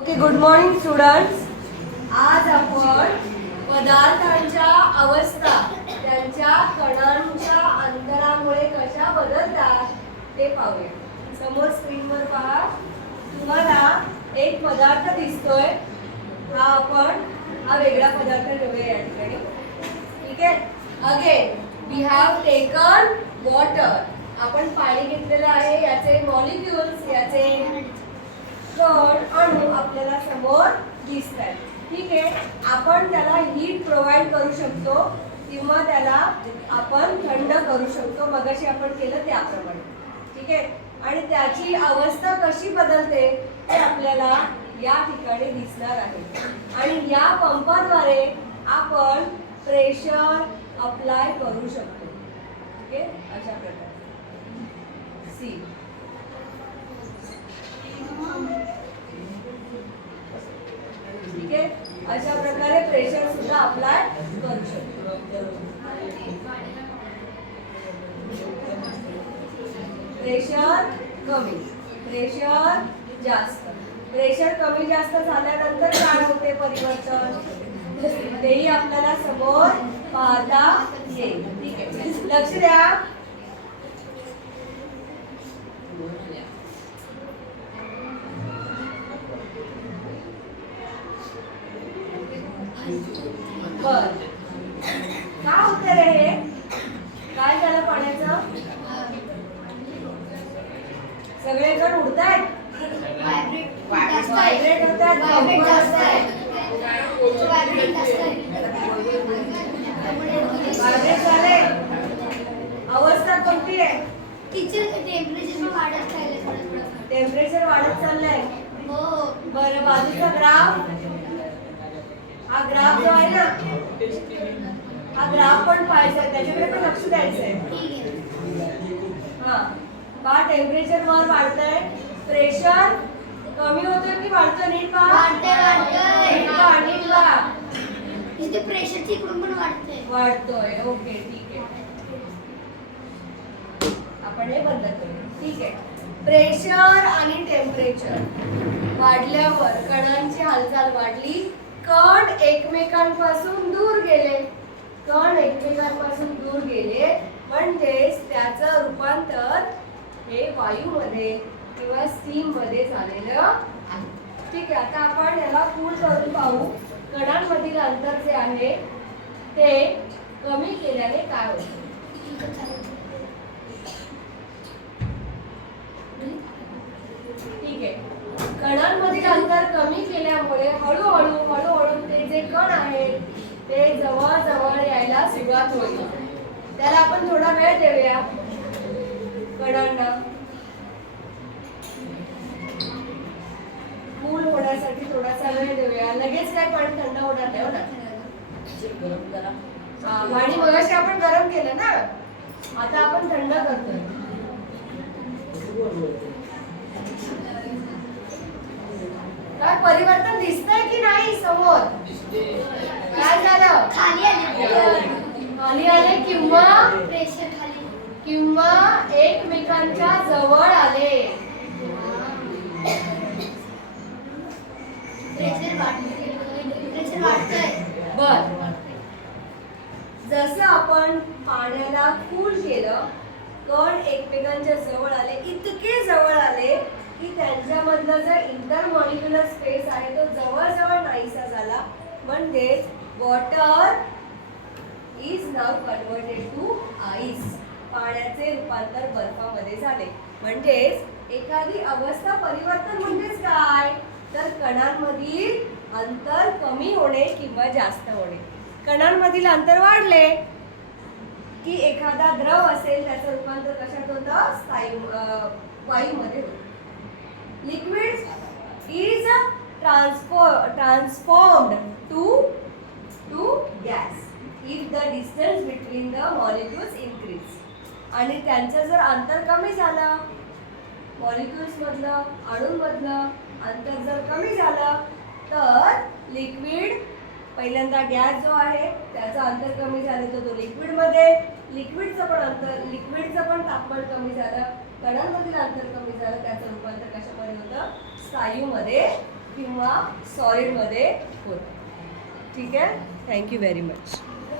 Okay, good morning students. आज आपण पदार्थांच्या अवस्था त्यांच्या कणांच्या अंतरामुळे कशा बदलतात ते पाहूया. समोर स्क्रीनवर पहा. तुम्हाला एक पदार्थ दिसतोय. हा वेगळा पदार्थ ठेवूया या ठिकाणी. ठीक आहे. Again we have taken water. आपण पाणी घेतलेलं आहे. याचे मॉलिक्युल्स, याचे कण अणू आपल्याला समोर दिसत आहेत. ठीक आहे. आपण त्याला हीट प्रोव्हाइड करू शकतो किंवा त्याला आपण थंड करू शकतो, मगाशी आपण केलं त्याप्रमाणे. ठीक आहे. आणि त्याची अवस्था कशी बदलते ते आपल्याला या ठिकाणी दिसणार आहे. आणि या पंपाद्वारे आपण प्रेशर अप्लाय करू शकतो. ठीक आहे. अशा प्रकारे सी ठीक आहे. अशा प्रकारे प्रेशर सुद्धा अप्लाय करू शकतो. प्रेशर कमी, प्रेशर जास्त. प्रेशर कमी जास्त झाल्यानंतर काय होते परिवर्तन तेही आपल्याला समोर पाहता येईल. ठीक आहे. लक्ष द्या. बर, काय होतं रे हे? काय झालं पाण्याचं? सगळेजण उडतायत, व्हायब्रेट होतात. व्हायब्रेट झाले. अवस्था कोणती आहे? टेम्परेचर वाढत चाललंय. बरं, बाजूचा ग्राफ, हा ग्राफ जो आहे ना, हा ग्राफ पण पाहायचा, त्याच्याकडे पण लक्ष द्यायचंय. हा पहा, टेम्परेचर वर वाढतंय, प्रेशर कमी होतोय की वाढतोय? नीट पहा. प्रेशर तिकडून पण वाढतोय. ओके, ठीक आहे. आपण हे बंद करूया. ठीक आहे. प्रेशर आणि टेम्परेचर वाढल्यावर कणांची हालचाल वाढली, कण एकमेकांपासून दूर गेले. कण एकमेकांपासून दूर गेले म्हणजेच त्याचं रूपांतर हे वायूमध्ये किंवा स्टीम मध्ये झालेलं आहे. ठीक आहे. आता आपण याला कूल करून पाहू. कणांमधील अंतर जे आहे ते कमी केल्याने काय होतं? ठीक आहे. कणांमधील अंतर कमी केल्यामुळे हळूहळू ते जे कण आहेत ते जवळ जवळ यायला सुरुवात होईल. त्याला आपण थोडा वेळ देऊया कणांना कूल होण्यासाठी. थोडासा वेळ देऊया. लगेच काय पाणी थंड होणार नाही हो ना. पाणी मगाशी आपण गरम केलं ना, आता आपण थंड करतोय. काय परिवर्तन दिसतंय की नाही समोर? काय झालं? खाली आले किंवा प्रेशर खाली किंवा एकमेकांच्या जवळ आले. प्रेशर वाढतंय. बर, जसं आपण पाण्याला कूल केलं, कण एकमेकांच्या जवळ आले, इतके जवळ आले की त्यांच्यामधला जो इंटरमॉलिक्युलर स्पेस आहे तो जवळजवळ नाहीसा झाला. म्हणजेच water is now converted to ice. पाण्याचे रूपांतर बर्फामध्ये झाले. म्हणजेच एखादी अवस्था परिवर्तन म्हणजेच काय, तर कणांमधील अंतर कमी होणे किंवा जास्त होणे. कणांमधील अंतर वाढले की एखादा द्रव असेल त्याचं रूपांतर कशात होतं? स्थायू वायूमध्ये होतं. Liquid is transformed to gas if the distance between the molecules increase. आणि त्यांचं जर अंतर कमी झालं, मॉलिक्युल्स मधलं, अणूंमधलं अंतर जर कमी झालं तर लिक्विड, पहिल्यांदा गॅस जो आहे त्याचं अंतर कमी झालं तर तो लिक्विडमध्ये, लिक्विडचं पण तापमान कमी झालं, कणांमधील अंतर कमी झालं, त्याचं रूपांतर कशामध्ये होतं? स्थायूमध्ये किंवा सॉलिडमध्ये होतं. ठीक आहे. Thank you very much.